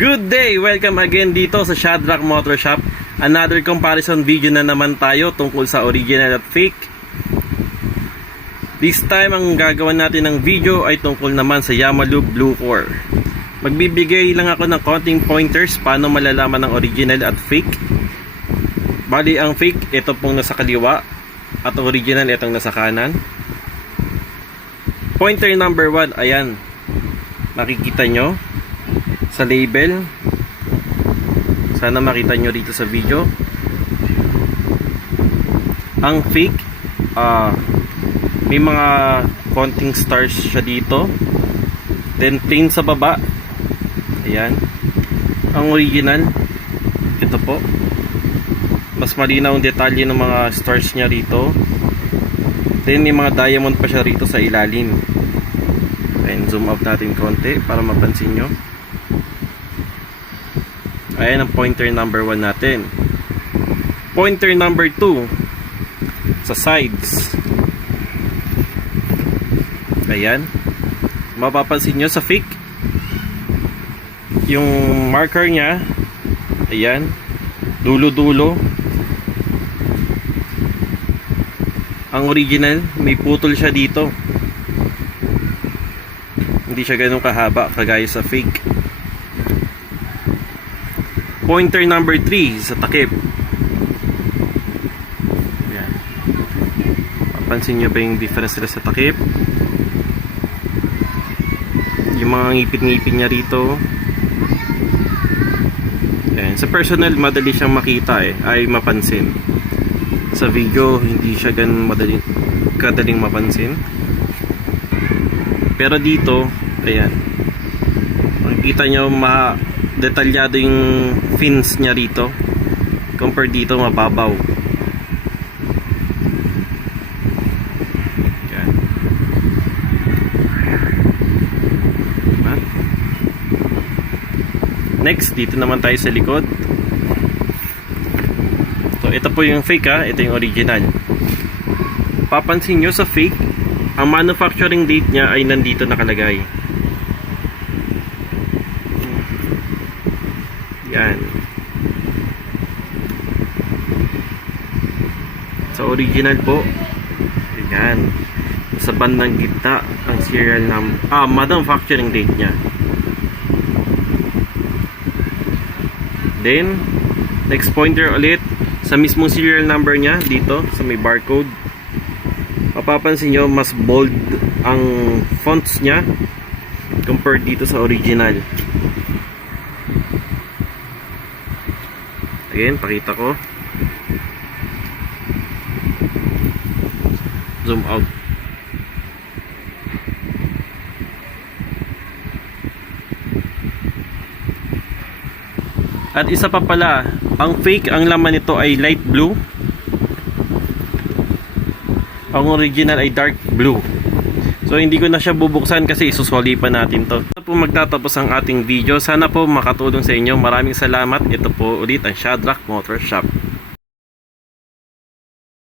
Good day! Welcome again dito sa Shadrack Motor Shop. Another comparison video na naman tayo tungkol sa original at fake. This time ang gagawin natin ng video ay tungkol naman sa Yamalup Blue Core. Magbibigay lang ako ng konting pointers paano malalaman ng original at fake. Bali ang fake, ito pong nasa kaliwa, at original itong nasa kanan. Pointer number 1, ayan, makikita nyo sa label. Sana makita nyo dito sa video. Ang fake, may mga konting stars siya dito, then plain sa baba. Ayan. Ang original, ito po, mas malinaw ang detalye ng mga stars niya rito. Then may mga diamond pa siya rito sa ilalim. Ayan, zoom out natin konti para mapansin nyo. Ayan ang pointer number 1 natin. Pointer number 2 sa sides. Ayan, mapapansin nyo sa fake, yung marker nya, ayan, dulo-dulo. Ang original, may putol siya dito. Hindi siya ganun kahaba kagaya sa fake. Pointer number 3 sa takip. Ayan. Papansin nyo ba yung difference nila sa takip? Yung mga ngipit-ngipit niya rito. Ayan. Sa personal, madali siyang makita ay mapansin. Sa video, hindi siya ganun kadaling mapansin. Pero dito, ayan, makikita nyo detalyado yung fins niya rito. Compare dito, mababaw. Ayan. Diba? Next, dito naman tayo sa likod. So, ito po yung fake, ito yung original. Papansin nyo sa fake, ang manufacturing date niya ay nandito nakalagay. Yan. Sa original po, yan, sa bandang gitna ang serial number, manufacturing date niya. Then next pointer ulit sa mismong serial number niya, dito sa may barcode. Mapapansin nyo, mas bold ang fonts niya compared dito sa original. Again, pakita ko. Zoom out. At isa pa pala, ang fake, ang laman nito ay light blue. Ang original ay dark blue. So hindi ko na siya bubuksan kasi isusoli pa natin to. Sana po magtatapos ang ating video. Sana po makatulong sa inyo. Maraming salamat. Ito po ulit ang Shadrack Motor Shop.